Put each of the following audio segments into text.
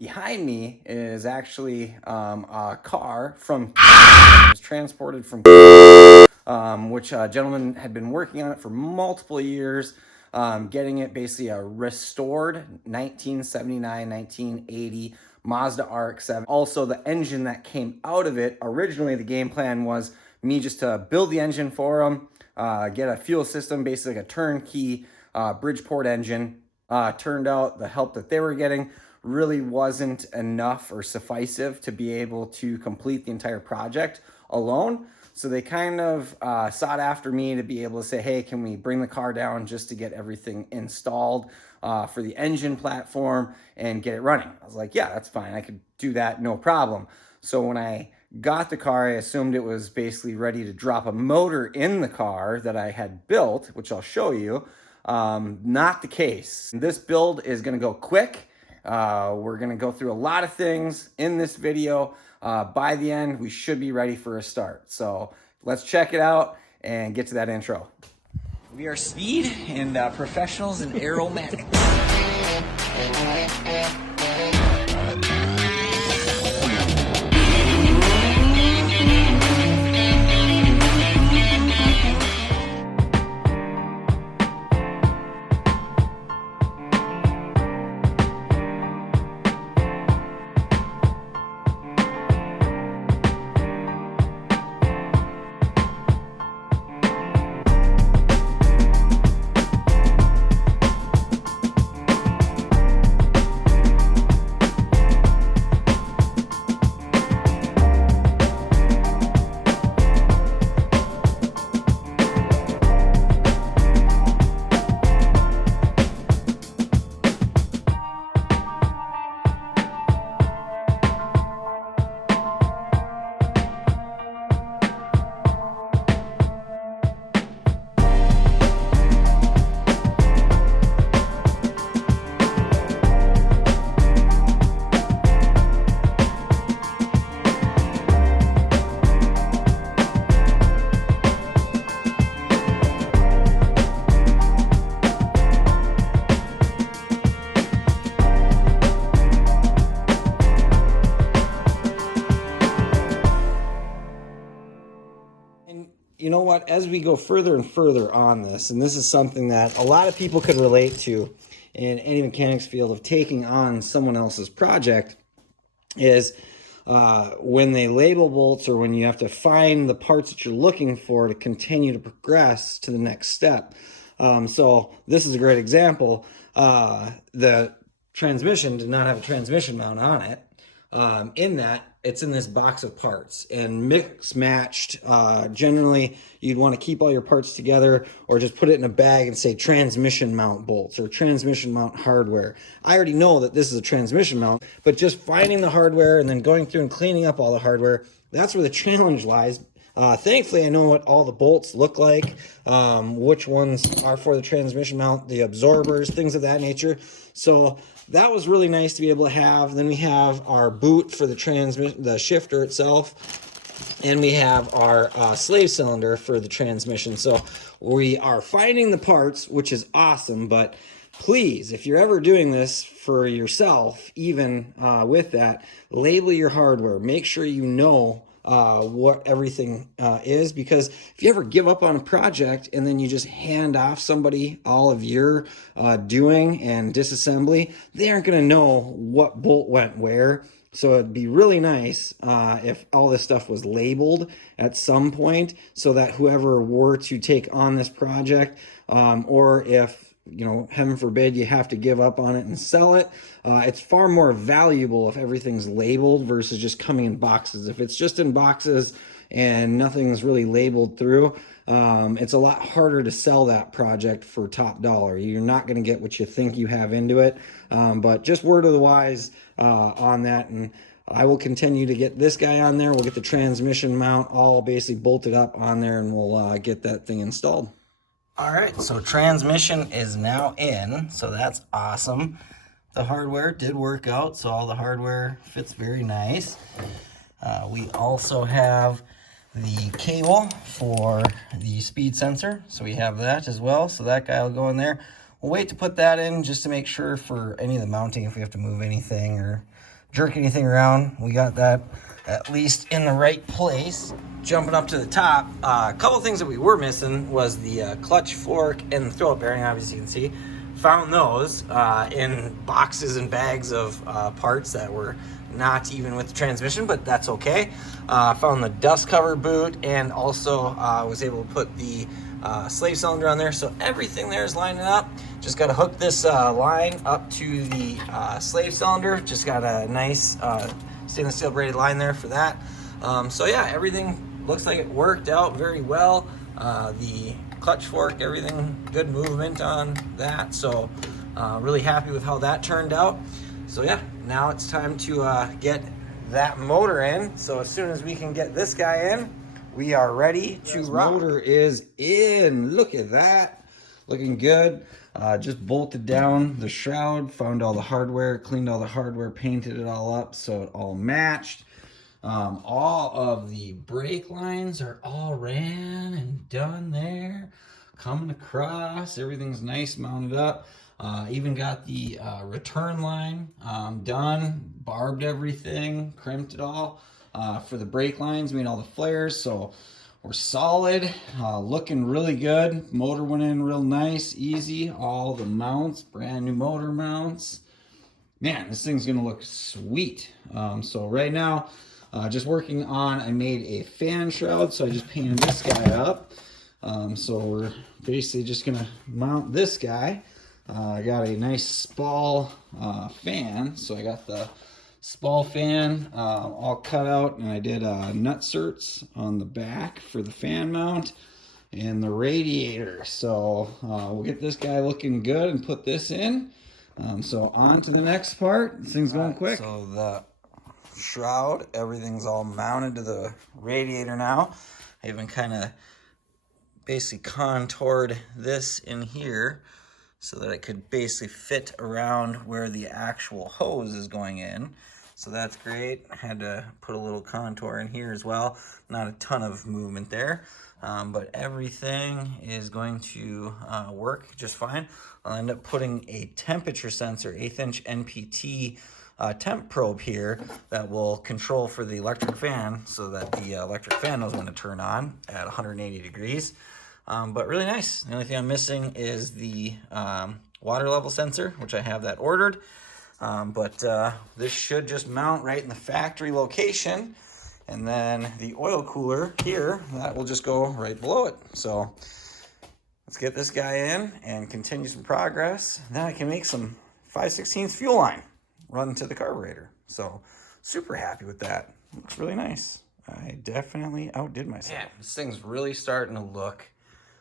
Behind me is actually a car from it was transported from which a gentleman had been working on it for multiple years, getting it basically a restored 1979, 1980 Mazda RX7. Also, the engine that came out of it, originally the game plan was me just to build the engine for him, get a fuel system, basically like a turnkey Bridgeport engine. Turned out the help that they were getting really wasn't enough or sufficient to be able to complete the entire project alone. So they kind of sought after me to be able to say, hey, can we bring the car down just to get everything installed for the engine platform and get it running? I was like, yeah, that's fine. I could do that, no problem. So when I got the car, I assumed it was basically ready to drop a motor in the car that I had built, which I'll show you. Not the case. This build is going to go quick. We're going to go through a lot of things in this video. By the end, we should be ready for a start. So let's check it out and get to that intro. We are speed and professionals in aeromatics. You know what, as we go further and further on this, and this is something that a lot of people could relate to in any mechanics field of taking on someone else's project, is when they label bolts or when you have to find the parts that you're looking for to continue to progress to the next step. So this is a great example. The transmission did not have a transmission mount on it. In that it's in this box of parts and mix matched. Generally you'd want to keep all your parts together or just put it in a bag and say transmission mount bolts or transmission mount hardware. I already know that this is a transmission mount, but just finding the hardware and then going through and cleaning up all the hardware, that's where the challenge lies. Thankfully, I know what all the bolts look like, which ones are for the transmission mount, the absorbers, things of that nature. So that was really nice to be able to have. Then we have our boot for the shifter itself, and we have our slave cylinder for the transmission. So we are finding the parts, which is awesome, but please, if you're ever doing this for yourself, even with that, label your hardware. Make sure you know what everything is, because if you ever give up on a project and then you just hand off somebody all of your doing and disassembly, they aren't going to know what bolt went where. So it'd be really nice if all this stuff was labeled at some point, so that whoever were to take on this project, or if, you know, heaven forbid, you have to give up on it and sell it, it's far more valuable if everything's labeled versus just coming in boxes. If it's just in boxes and nothing's really labeled through, it's a lot harder to sell that project for top dollar. You're not going to get what you think you have into it. But just word of the wise on that, and I will continue to get this guy on there. We'll get the transmission mount all basically bolted up on there, and we'll get that thing installed. All right, so transmission is now in, so that's awesome. The hardware did work out, so all the hardware fits very nice. We also have the cable for the speed sensor, so we have that as well, so that guy will go in there. We'll wait to put that in just to make sure for any of the mounting, if we have to move anything or jerk anything around. We got that at least in the right place. Jumping up to the top, a couple things that we were missing was the clutch fork and the throw-up bearing, obviously you can see. Found those in boxes and bags of parts that were not even with the transmission, but that's okay. Found the dust cover boot, and also was able to put the slave cylinder on there. So everything there is lining up. Just got to hook this line up to the slave cylinder. Just got a nice stainless steel braided line there for that. So yeah, everything looks like it worked out very well. The clutch fork, everything, good movement on that. So really happy with how that turned out. So yeah, now it's time to get that motor in. So as soon as we can get this guy in, we are ready to rock. Motor is in. Look at that. Looking good. Just bolted down the shroud, found all the hardware, cleaned all the hardware, painted it all up so it all matched. All of the brake lines are all ran and done there. Coming across, everything's nice mounted up. Even got the return line done, barbed everything, crimped it all. For the brake lines, made all the flares, so we're solid, looking really good. Motor went in real nice, easy. All the mounts, brand new motor mounts. Man, this thing's gonna look sweet. So right now, just working on, I made a fan shroud, so I just painted this guy up. So we're basically just gonna mount this guy. I got a nice Spall fan, so I got the Spall fan all cut out, and I did nut certs on the back for the fan mount and the radiator. So we'll get this guy looking good and put this in. So on to the next part. This thing's going quick. So the shroud, everything's all mounted to the radiator now. I even kind of basically contoured this in here so that it could basically fit around where the actual hose is going in. So that's great. I had to put a little contour in here as well. Not a ton of movement there, but everything is going to work just fine. I'll end up putting a temperature sensor, 1/8 inch NPT temp probe here that will control for the electric fan so that the electric fan knows when to turn on at 180 degrees. But really nice. The only thing I'm missing is the water level sensor, which I have that ordered. But this should just mount right in the factory location. And then the oil cooler here, that will just go right below it. So let's get this guy in and continue some progress. Then I can make some 5/16 fuel line run to the carburetor. So super happy with that. Looks really nice. I definitely outdid myself. Yeah, this thing's really starting to look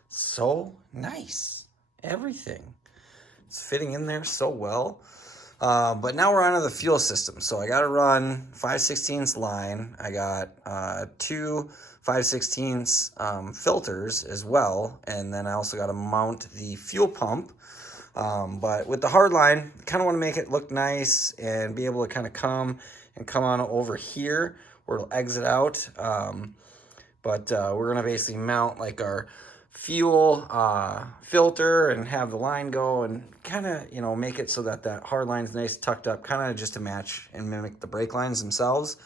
so nice. Everything. It's fitting in there so well. But now we're on to the fuel system. So I got to run 5/16 line. I got 2 5/16 filters as well. And then I also got to mount the fuel pump. But with the hard line, kind of want to make it look nice and be able to kind of come on over here where it'll exit out. But we're going to basically mount like our fuel filter and have the line go and kind of, you know, make it so that that hard line's nice tucked up, kind of just to match and mimic the brake lines themselves.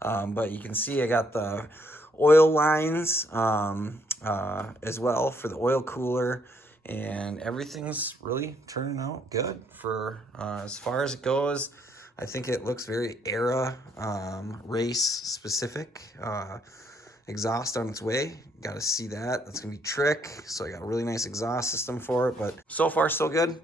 But you can see I got the oil lines as well for the oil cooler, and everything's really turning out good for as far as it goes. I think it looks very era race specific. Exhaust on its way. Got to see that. That's going to be trick. So I got a really nice exhaust system for it, but so far so good.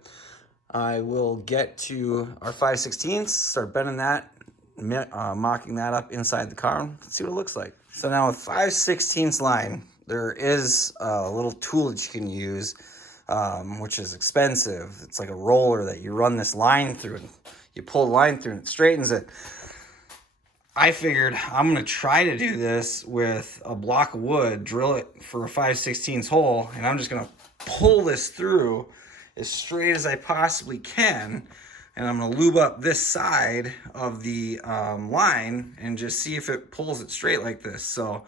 I will get to our 5/16, start bending that, mocking that up inside the car. Let's see what it looks like. So now with 5/16 line, there is a little tool that you can use, which is expensive. It's like a roller that you run this line through, and you pull the line through and it straightens it. I figured I'm going to try to do this with a block of wood, drill it for a 5/16 hole, and I'm just going to pull this through as straight as I possibly can. And I'm going to lube up this side of the line and just see if it pulls it straight like this. So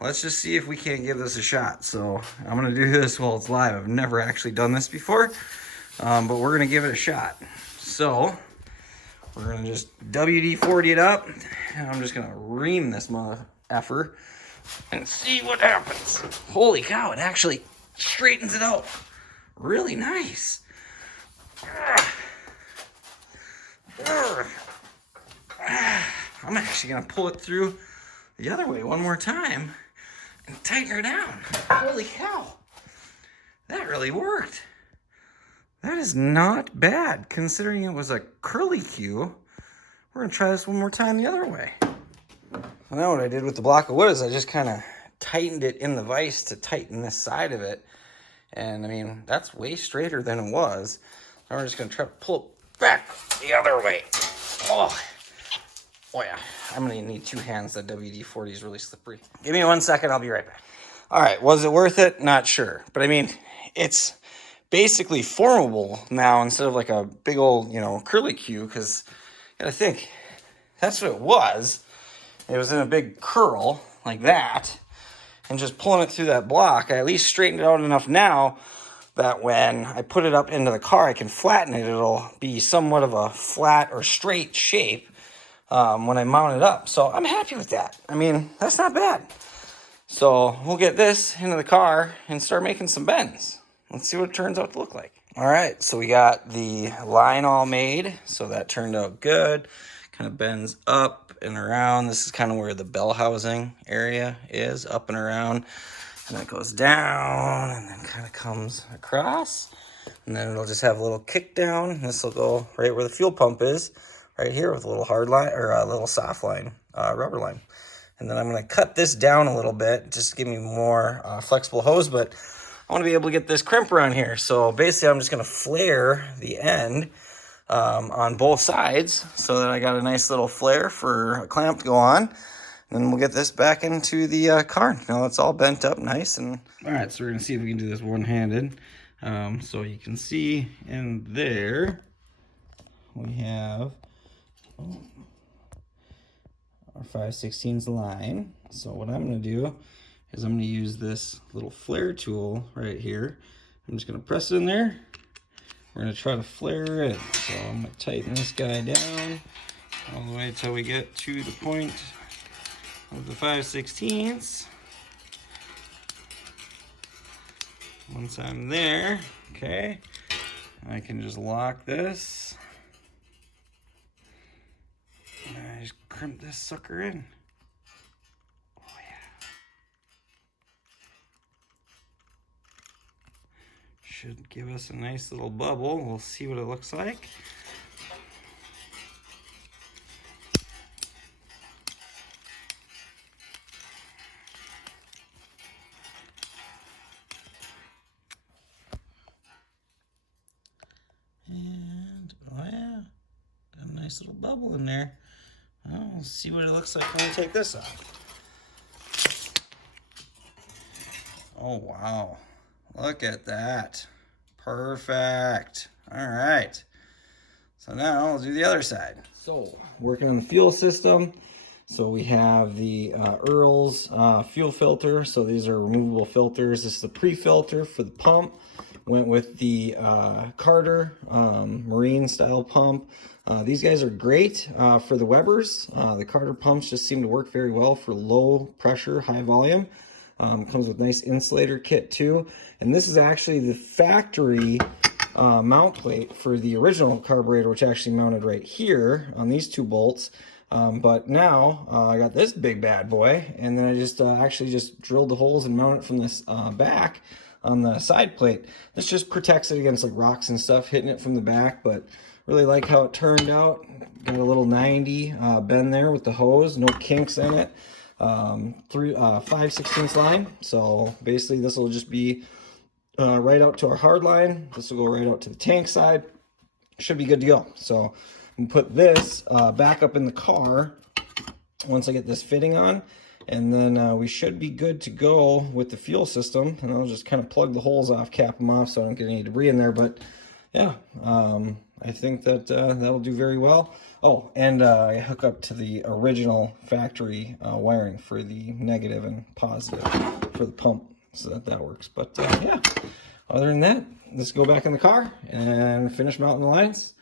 let's just see if we can't give this a shot. So I'm going to do this while it's live. I've never actually done this before, but we're going to give it a shot. So we're gonna just WD-40 it up, and I'm just gonna ream this mother effer and see what happens. Holy cow, it actually straightens it out. Really nice. I'm actually gonna pull it through the other way one more time and tighten her down. Holy cow, that really worked. That is not bad considering it was a curly Q. We're gonna try this one more time the other way. So now what I did with the block of wood is I just kind of tightened it in the vise to tighten this side of it. And I mean, that's way straighter than it was. Now we're just gonna try to pull it back the other way. Oh yeah, I'm gonna need two hands. That WD-40 is really slippery. Give me 1 second, I'll be right back. All right, was it worth it? Not sure. But I mean, it's basically formable now instead of like a big old, curly Q, because you gotta think, that's what it was. It was in a big curl like that, and just pulling it through that block, I at least straightened it out enough now that when I put it up into the car, I can flatten it. It'll be somewhat of a flat or straight shape when I mount it up. So I'm happy with that. I mean, that's not bad. So we'll get this into the car and start making some bends. Let's see what it turns out to look like. All right, so we got the line all made. So that turned out good. Kind of bends up and around. This is kind of where the bell housing area is, up and around. And then it goes down and then kind of comes across. And then it'll just have a little kick down. This will go right where the fuel pump is, right here with a little hard line or a little soft line, rubber line. And then I'm going to cut this down a little bit just to give me more flexible hose, but I want to be able to get this crimper on here. So basically I'm just going to flare the end on both sides so that I got a nice little flare for a clamp to go on. And then we'll get this back into the car. Now it's all bent up nice. And all right, so we're going to see if we can do this one-handed. So you can see in there we have our 5/16 line. So what I'm going to do is I'm going to use this little flare tool right here. I'm just going to press it in there. We're going to try to flare it. So I'm going to tighten this guy down all the way until we get to the point of the 5/16. Once I'm there, okay, I can just lock this. And I just crimp this sucker in. Oh yeah. Should give us a nice little bubble. We'll see what it looks like. And oh yeah, got a nice little bubble in there. Well, we'll see what it looks like when we take this off. Oh wow, look at that. Perfect. All right. So now I'll do the other side. So working on the fuel system. So we have the Earl's fuel filter. So these are removable filters. This is the pre-filter for the pump. Went with the Carter marine style pump. These guys are great for the Webers. The Carter pumps just seem to work very well for low pressure, high volume. Comes with nice insulator kit too. And this is actually the factory mount plate for the original carburetor, which actually mounted right here on these two bolts. But now I got this big bad boy, and then I just actually just drilled the holes and mounted it from this back on the side plate. This just protects it against like rocks and stuff hitting it from the back, but really like how it turned out. Got a little 90 bend there with the hose, no kinks in it. 5/16 line. So basically this will just be right out to our hard line. This will go right out to the tank side. Should be good to go. So I'm gonna put this back up in the car once I get this fitting on, and then we should be good to go with the fuel system. And I'll just kind of plug the holes off, cap them off so I don't get any debris in there. But yeah, I think that that'll do very well. Oh, and I hook up to the original factory wiring for the negative and positive for the pump, so that works. But yeah, other than that, let's go back in the car and finish mounting the lines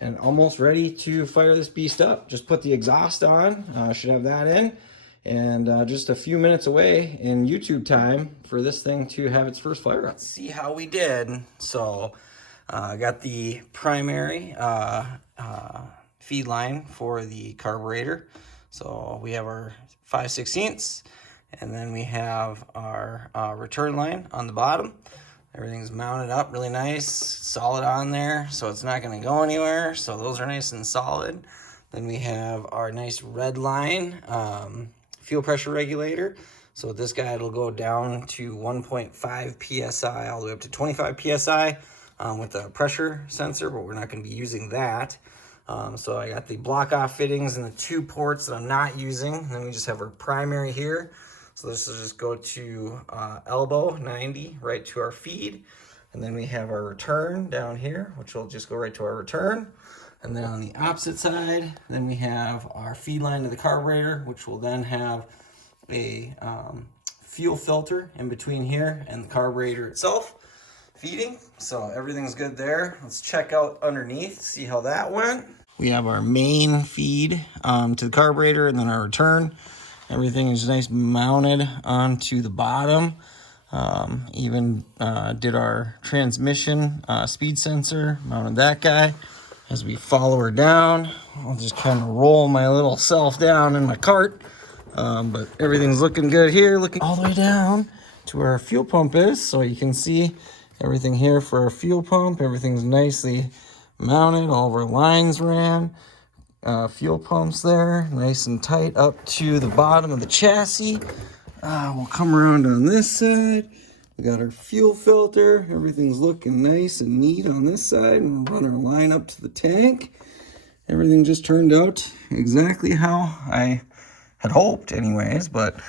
and almost ready to fire this beast up. Just put the exhaust on, should have that in, and just a few minutes away in YouTube time for this thing to have its first fire up. Let's see how we did. So I got the primary feed line for the carburetor. So we have our 5/16, and then we have our return line on the bottom. Everything's mounted up really nice, solid on there, so it's not going to go anywhere. So those are nice and solid. Then we have our nice red line fuel pressure regulator. So with this guy, it'll go down to 1.5 psi all the way up to 25 psi with the pressure sensor, but we're not going to be using that. So I got the block off fittings and the 2 ports that I'm not using. And then we just have our primary here. So this will just go to elbow 90 right to our feed. And then we have our return down here, which will just go right to our return. And then on the opposite side, then we have our feed line to the carburetor, which will then have a fuel filter in between here and the carburetor itself feeding. So everything's good there. Let's check out underneath, see how that went. We have our main feed to the carburetor, and then our return. Everything is nice mounted onto the bottom. Even did our transmission speed sensor, mounted that guy. As we follow her down, I'll just kind of roll my little self down in my cart. But everything's looking good here, looking all the way down to where our fuel pump is. So you can see everything here for our fuel pump. Everything's nicely mounted. All of our lines ran. Fuel pumps there, nice and tight up to the bottom of the chassis. We'll come around on this side. We got our fuel filter. Everything's looking nice and neat on this side. We'll run our line up to the tank. Everything just turned out exactly how I had hoped anyways, but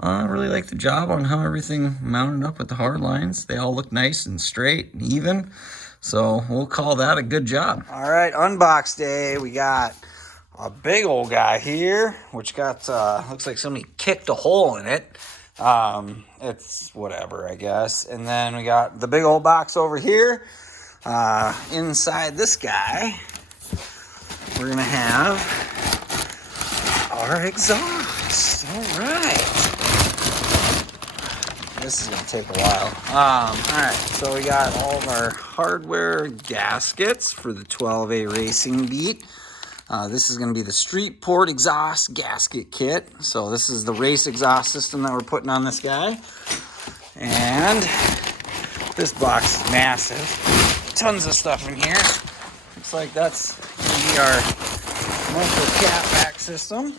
I really like the job on how everything mounted up with the hard lines. They all look nice and straight and even. So we'll call that a good job. All right, unbox day. We got a big old guy here, which got, looks like somebody kicked a hole in it. It's whatever, I guess. And then we got the big old box over here. Inside this guy, we're gonna have our exhaust. All right. This is gonna take a while. All right, so we got all of our hardware gaskets for the 12A Racing Beat. This is going to be the Street Port exhaust gasket kit. So this is the race exhaust system that we're putting on this guy. And this box is massive. Tons of stuff in here. Looks like that's going to be our micro catback system.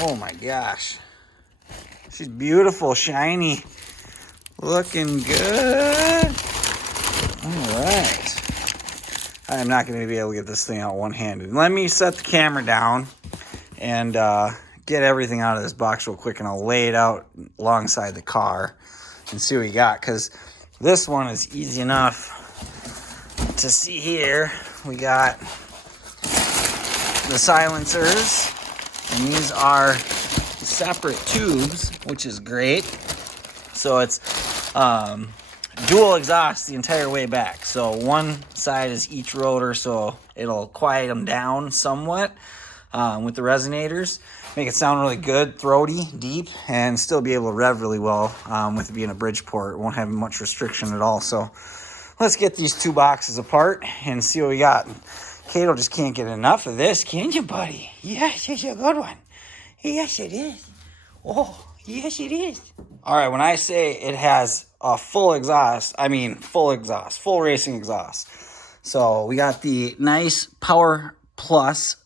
Oh my gosh. She's beautiful, shiny, looking good. All right. I'm not going to be able to get this thing out one-handed. Let me set the camera down and get everything out of this box real quick, and I'll lay it out alongside the car and see what we got, because this one is easy enough to see here. We got the silencers, and these are separate tubes, which is great. So it's dual exhaust the entire way back. So one side is each rotor, so it'll quiet them down somewhat with the resonators. Make it sound really good, throaty, deep, and still be able to rev really well with it being a Bridgeport. It won't have much restriction at all. So let's get these two boxes apart and see what we got. Kato just can't get enough of this, can you, buddy? Yes, it's a good one. Yes, it is. Oh, yes, it is. All right, when I say it has a full exhaust, I mean full exhaust, full racing exhaust. So we got the nice Power Plus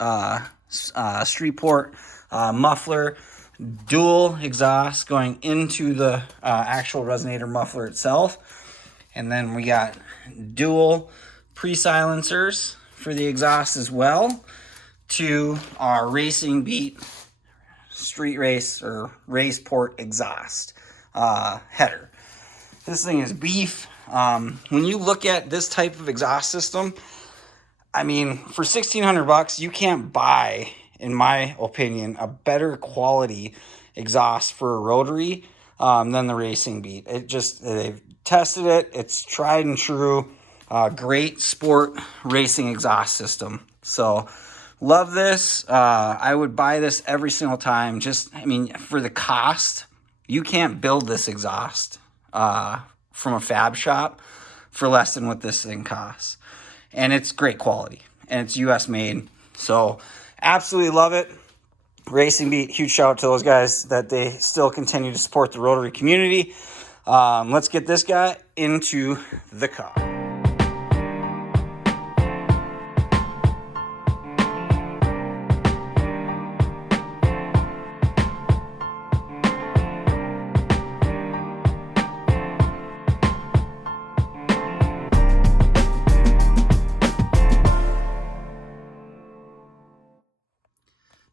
Street Port muffler, dual exhaust going into the actual resonator muffler itself. And then we got dual pre-silencers for the exhaust as well to our Racing Beat Street Race or Race Port exhaust header. This thing is beef. When you look at this type of exhaust system, I mean, for $1,600, you can't buy, in my opinion, a better quality exhaust for a rotary than the Racing Beat. They've tested it. It's tried and true. Great sport racing exhaust system. So love this. I would buy this every single time. For the cost, you can't build this exhaust from a fab shop for less than what this thing costs. And it's great quality, and it's US made. So absolutely love it. Racing Beat, huge shout out to those guys that they still continue to support the Rotary community. Let's get this guy into the car.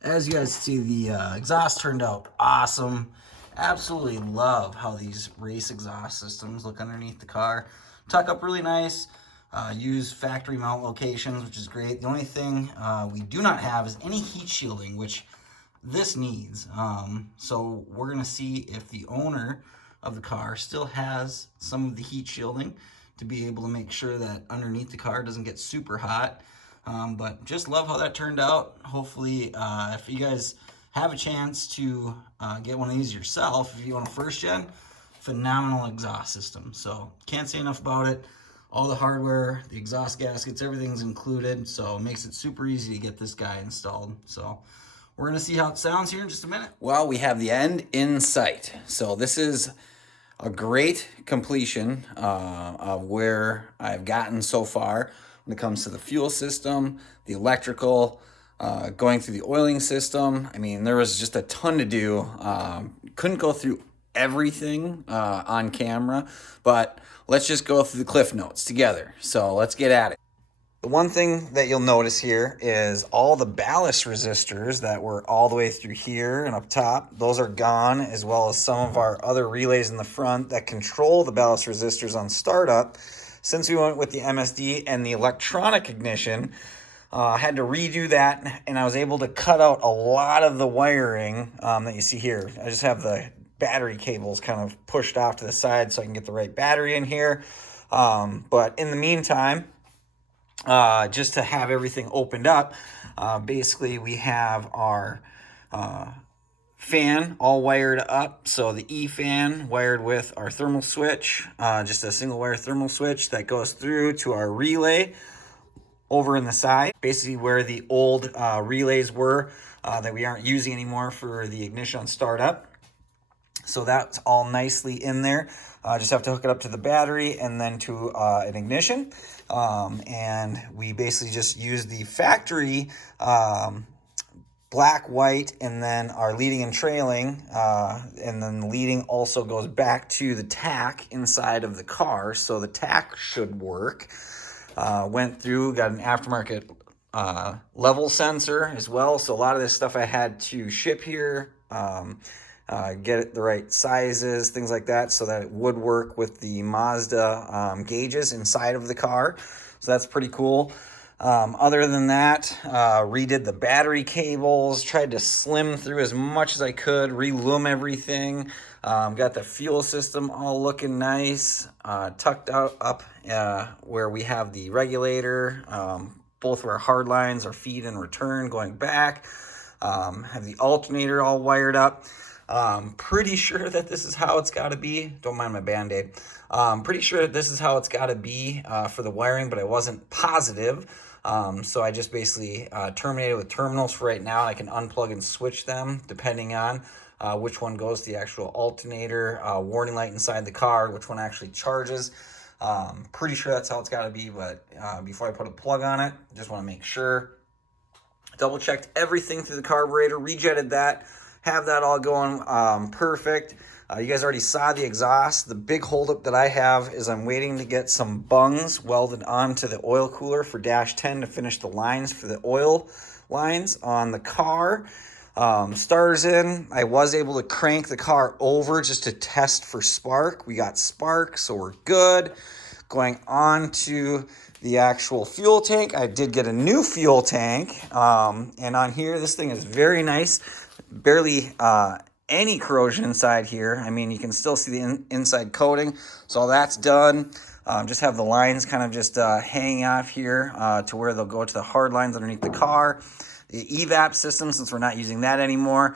As you guys see, the exhaust turned out awesome. Absolutely love how these race exhaust systems look underneath the car. Tuck up really nice. Use factory mount locations, which is great. The only thing we do not have is any heat shielding, which this needs. So we're going to see if the owner of the car still has some of the heat shielding to be able to make sure that underneath the car doesn't get super hot. But just love how that turned out. Hopefully, if you guys have a chance to get one of these yourself, if you want a first gen, phenomenal exhaust system. So can't say enough about it. All the hardware, the exhaust gaskets, everything's included. So it makes it super easy to get this guy installed. So we're going to see how it sounds here in just a minute. Well, we have the end in sight. So this is a great completion of where I've gotten so far when it comes to the fuel system, the electrical, going through the oiling system. I mean, there was just a ton to do. Couldn't go through everything on camera, but let's just go through the cliff notes together. So let's get at it. The one thing that you'll notice here is all the ballast resistors that were all the way through here and up top, those are gone, as well as some of our other relays in the front that control the ballast resistors on startup. Since we went with the MSD and the electronic ignition, I had to redo that, and I was able to cut out a lot of the wiring that you see here. I just have the battery cables kind of pushed off to the side so I can get the right battery in here. But in the meantime, just to have everything opened up, basically we have our fan all wired up. So the E fan wired with our thermal switch, just a single wire thermal switch that goes through to our relay over in the side, basically where the old relays were that we aren't using anymore for the ignition on startup. So that's all nicely in there. Just have to hook it up to the battery and then to an ignition. And we basically just use the factory black, white, and then our leading and trailing. And then the leading also goes back to the tach inside of the car. So the tach should work. Went through, got an aftermarket level sensor as well. So a lot of this stuff I had to ship here. Get it the right sizes, things like that, so that it would work with the Mazda gauges inside of the car. So that's pretty cool. Other than that, redid the battery cables, tried to slim through as much as I could, relume everything. Got the fuel system all looking nice, tucked out up where we have the regulator, both of our hard lines, our feed and return going back. Have the alternator all wired up. Pretty sure that this is how it's got to be. Don't mind my Band-Aid. Pretty sure that this is how it's got to be for the wiring, but I wasn't positive. So I just basically terminated with terminals for right now. I can unplug and switch them depending on which one goes to the actual alternator, warning light inside the car, which one actually charges. Pretty sure that's how it's got to be, but before I put a plug on it, just want to make sure. Double checked everything through the carburetor, rejetted that. Have that all going perfect. You guys already saw the exhaust. The big holdup that I have is I'm waiting to get some bungs welded onto the oil cooler for dash 10 to finish the lines for the oil lines on the car. Starter's in. I was able to crank the car over just to test for spark. We got spark, so we're good. Going on to the actual fuel tank. I did get a new fuel tank. And on here, this thing is very nice. Barely any corrosion inside here. I mean, you can still see the inside coating, so all that's done. Just have the lines kind of just hanging off here to where they'll go to the hard lines underneath the car. The evap system, since we're not using that anymore,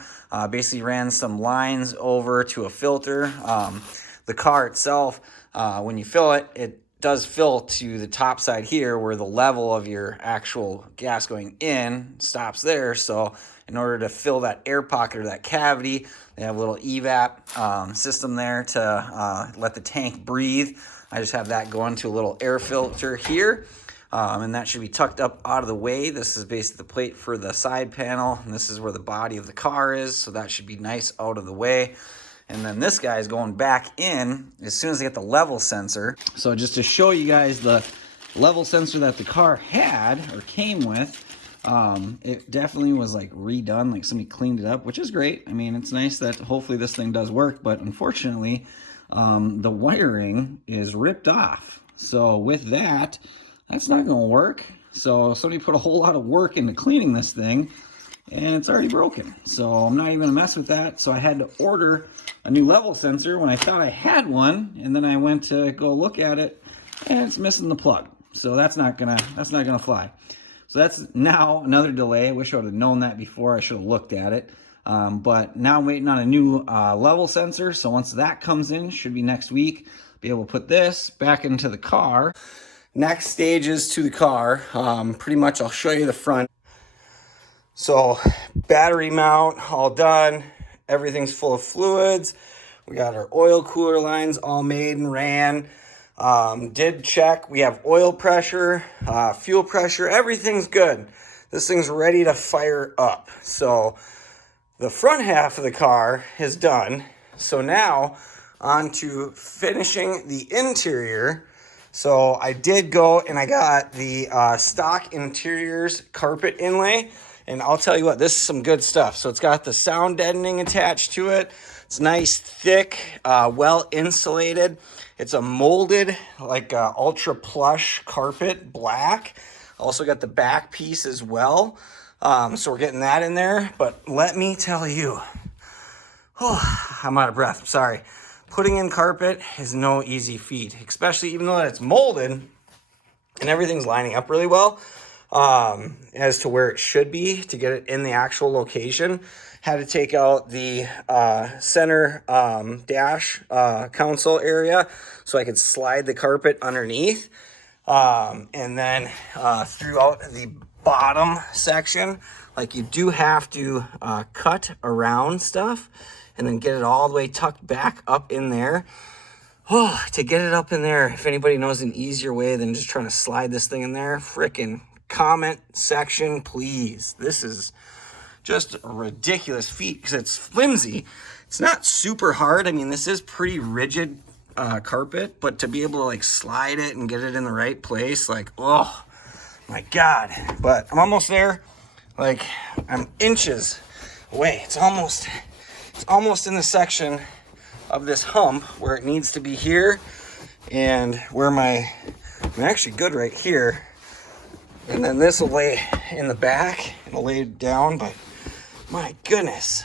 basically ran some lines over to a filter. The car itself, when you fill it, it does fill to the top side here where the level of your actual gas going in stops there. So in order to fill that air pocket or that cavity, they have a little evap system there to let the tank breathe. I just have that going to a little air filter here. And that should be tucked up out of the way. This is basically the plate for the side panel, and this is where the body of the car is, so that should be nice out of the way. And then this guy is going back in as soon as they get the level sensor. So just to show you guys the level sensor that the car had or came with, it definitely was like redone, like somebody cleaned it up, which is great. I mean, it's nice that hopefully this thing does work, but unfortunately, the wiring is ripped off. So with that, that's not going to work. So somebody put a whole lot of work into cleaning this thing, and it's already broken. So I'm not even going to mess with that. So I had to order a new level sensor when I thought I had one, and then I went to go look at it, and it's missing the plug. So that's not gonna fly. So that's now another delay. I wish I would have known that before. I should have looked at it. But now I'm waiting on a new level sensor. So once that comes in, should be next week, be able to put this back into the car. Next stages to the car, pretty much I'll show you the front. So battery mount, all done. Everything's full of fluids. We got our oil cooler lines all made and ran. Did check, we have oil pressure, fuel pressure, everything's good. This thing's ready to fire up. So the front half of the car is done. So now on to finishing the interior. So I did go and I got the stock interiors carpet inlay, and I'll tell you what, this is some good stuff. So it's got the sound deadening attached to it. It's nice, thick, well insulated. It's a molded, like ultra plush carpet, black. Also got the back piece as well. So we're getting that in there. But let me tell you, I'm out of breath, sorry. Putting in carpet is no easy feat, especially even though it's molded and everything's lining up really well as to where it should be to get it in the actual location. Had to take out the center dash console area so I could slide the carpet underneath. And then throughout the bottom section, like you do have to cut around stuff and then get it all the way tucked back up in there. Oh, to get it up in there, if anybody knows an easier way than just trying to slide this thing in there, frickin' comment section, please. This is just a ridiculous feat because it's flimsy. It's not super hard. I mean, this is pretty rigid carpet, but to be able to like slide it and get it in the right place, like, oh my God. But I'm almost there. Like, I'm inches away. It's almost in the section of this hump where it needs to be here, and where I'm actually good right here. And then this will lay in the back. It'll lay down, but my goodness,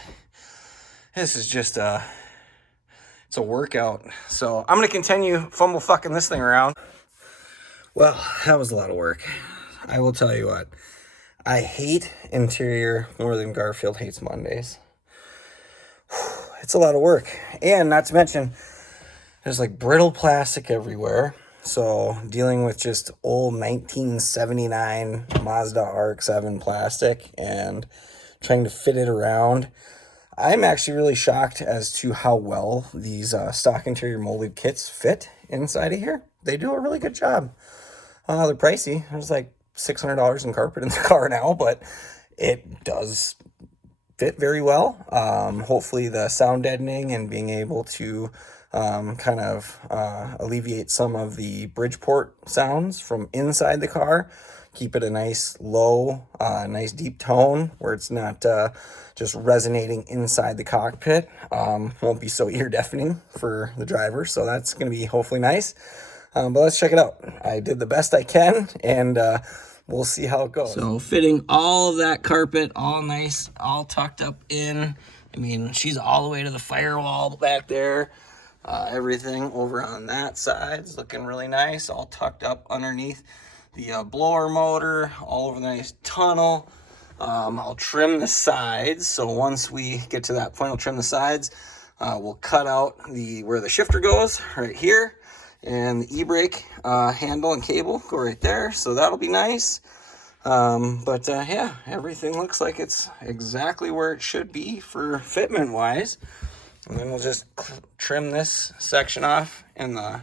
this is just it's a workout. So I'm gonna continue fumble fucking this thing around. Well, that was a lot of work. I will tell you what, I hate interior more than Garfield hates Mondays. It's a lot of work. And not to mention, there's like brittle plastic everywhere. So dealing with just old 1979 Mazda RX7 plastic and trying to fit it around. I'm actually really shocked as to how well these stock interior molded kits fit inside of here. They do a really good job. They're pricey. There's like $600 in carpet in the car now, but it does fit very well. Hopefully the sound deadening and being able to kind of alleviate some of the Bridgeport sounds from inside the car, keep it a nice low, nice deep tone where it's not just resonating inside the cockpit. Won't be so ear deafening for the driver, so that's going to be hopefully nice. But let's check it out. I did the best I can, and we'll see how it goes. So fitting all of that carpet, all nice, all tucked up in I mean, she's all the way to the firewall back there. Everything over on that side is looking really nice, all tucked up underneath the blower motor, all over the nice tunnel. I'll trim the sides, so once we get to that point, I'll trim the sides. We'll cut out where the shifter goes right here, and the e-brake handle and cable go right there, so that'll be nice. Yeah, everything looks like it's exactly where it should be for fitment wise. And then we'll just trim this section off and the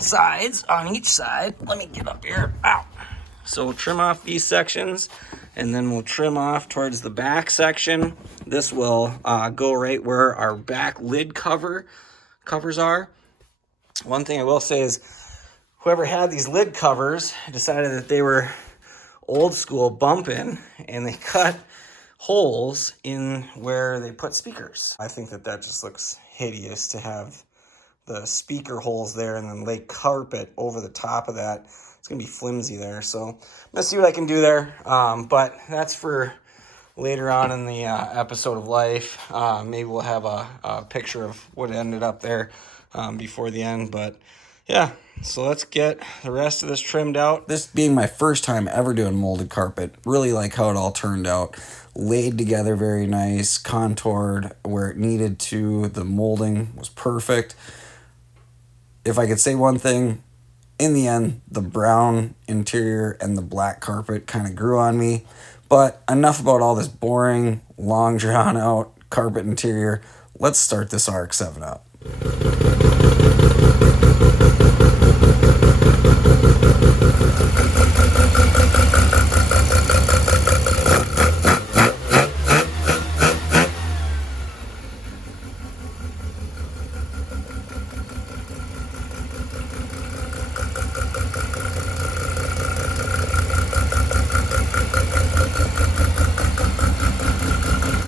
sides on each side. Let me get up here. Ow. So we'll trim off these sections, and then we'll trim off towards the back section. This will go right where our back lid covers are. One thing I will say is whoever had these lid covers decided that they were old school bumping, and they cut holes in where they put speakers. I think that just looks hideous to have the speaker holes there and then lay carpet over the top of that. It's gonna be flimsy there, so I'm gonna see what I can do there. But that's for later on in the episode of life. Maybe we'll have a picture of what ended up there before the end, but yeah, so let's get the rest of this trimmed out. This being my first time ever doing molded carpet, really like how it all turned out. Laid together very nice, contoured where it needed to. The molding was perfect. If I could say one thing, in the end, the brown interior and the black carpet kind of grew on me. But enough about all this boring, long drawn out carpet interior. Let's start this RX-7 up.